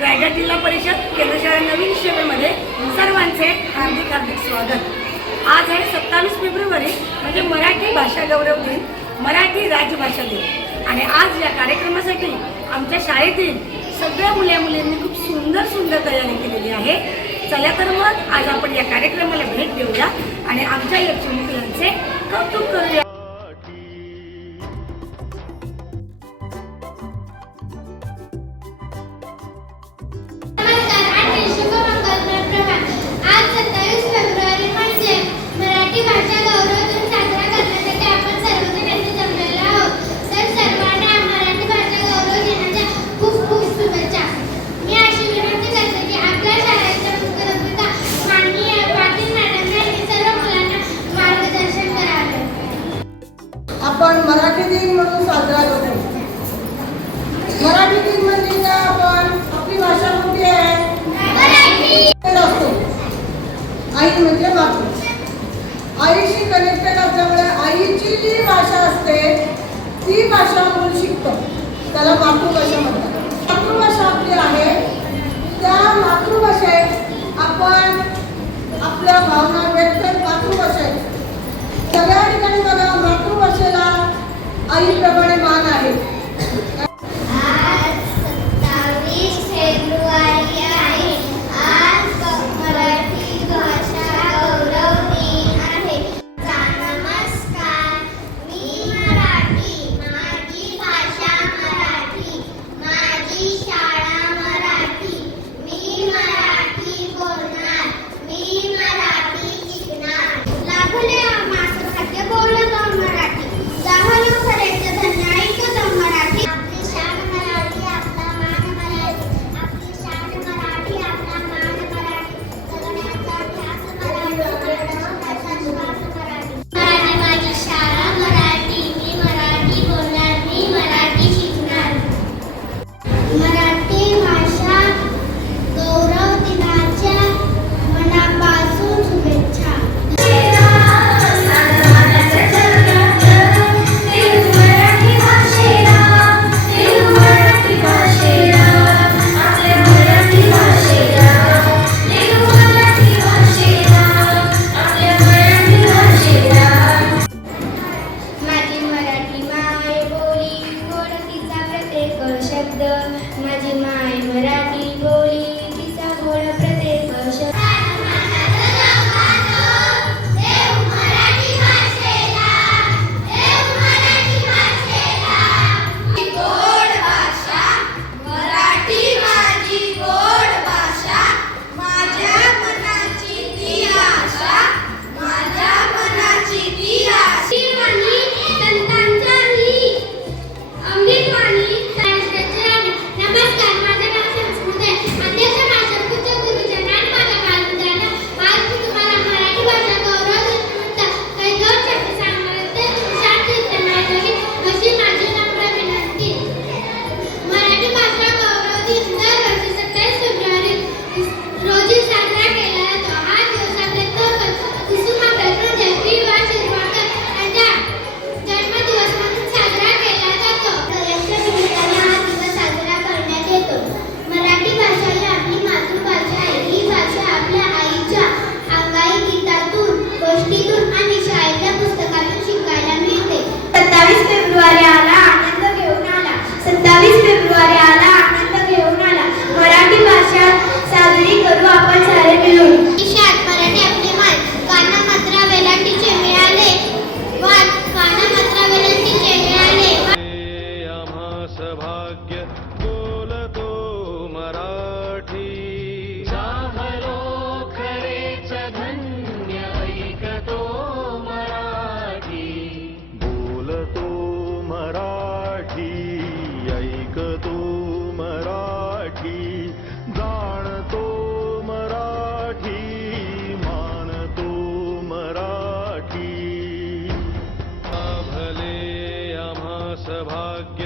रायगड जिल्हा परिषद केंद्रशाळा नवीन सेवेमध्ये सर्वांचे हार्दिक हार्दिक स्वागत। आज आहे 27 फेब्रुवारी म्हणजे मराठी भाषा गौरव दिन, मराठी राजभाषा दिन। आणि आज या कार्यक्रमासाठी आमच्या शाळेतील सगळ्या मुलांनी खूप सुंदर तयारी केलेली आहे। चला तर मग आज आपण या कार्यक्रमाला भेट देऊया आणि आमच्या या मुलांचे कौतुक करूया। आपण मराठी दिन म्हणून साजरा करतो। मराठी दिन म्हणजे काय? आपण आपली भाषा कोणती आहे? मराठी असतो। आई म्हणजे मातृ, आईशी कनेक्टेड असल्यामुळे आईची जी भाषा असते ती भाषा मूल शिकतो, त्याला मातृभाषा म्हणतात। मातृभाषा आपली आहे, त्या मातृभाषेत आपण आपल्या भावना व्यक्त मातृभाषा आहे। सगळ्या ठिकाणी बघा मातृभाषेला आईप्रमाणे मान आहे। आज 27 फेब्रुवारी आहे। आज मराठी भाषा गौरव दिन आहे। नमस्कार, मी मराठी, माझी भाषा मराठी, माझी शाळा मराठी, मी मराठी बोलणार, मी मराठी शिकणार। लागले मासं खाद्य बोलतो मराठी, जाहलो खरेचं धन्य ऐकतो मराठी। आपली शान मराठी, आपला मान मराठी, आपली शान मराठी, आपला मान मराठी, जगण्याचा ध्यास मराठी, मरणाचा श्वास मराठी। मराठी माझी शाळा मराठी, मी मराठी बोलणार, मी मराठी शिकणार। मराठी भाषा गौरव दिनाच्या मनापासून शुभेच्छा। माझी मराठी माय बोली, गोड तिचा प्रत्येक शब्द, माझी माय मराठी बोली, तिचा गोड प्रत्येक शब्द। नमस्कार, माझं नाव संस्कृत आहे। अध्यक्ष माझ्या पूज्य गुरुजनांना माझ्या बालमित्रांनो, आज मी तुम्हाला मराठी भाषा गौरव दिनानिमित्त काही दोन शब्द सांगते। शांत करण्यासाठी अशी माझी नम्र विनंती। मराठी भाषा गौरव दिन दरवर्षी 27 फेब्रुवारी रोजी साजरा केला जातो। हा दिवस आपले थोर कुसुमाग्रज म्हणजे पी.वा. शिरवाडकर यांचा जन्मदिवस म्हणून साजरा केला जातो। यांच्या निमित्ताने हा दिवस साजरा करण्यात येतो। मराठी भाषा ही आपली मातृभाषा आहे। ही भाषा आपल्या आईच्या अंगाई गीतातून, गोष्टीतून आणि शाळेतल्या पुस्तकातून शिकायला मिळते। 27 फेब्रुवारी आला, आनंद घेऊन आला। 27 फेब्रुवारी आला, आनंद घेऊन आला। मराठी भाषा साजरी करू आपण सारे मिळून। मराठी आपली माय, काना मात्रा वेलांटीचे मिळाले वाद, काना मात्रा वेलांटीचे मिळाले आम्हास भाग्य बोलतो मराठी। जाहलो खरेच धन्य ऐकतो मराठी, बोलतो मराठी, ऐकतो मराठी, जाणतो मराठी, मानतो मराठी। भले आम्हास भाग्य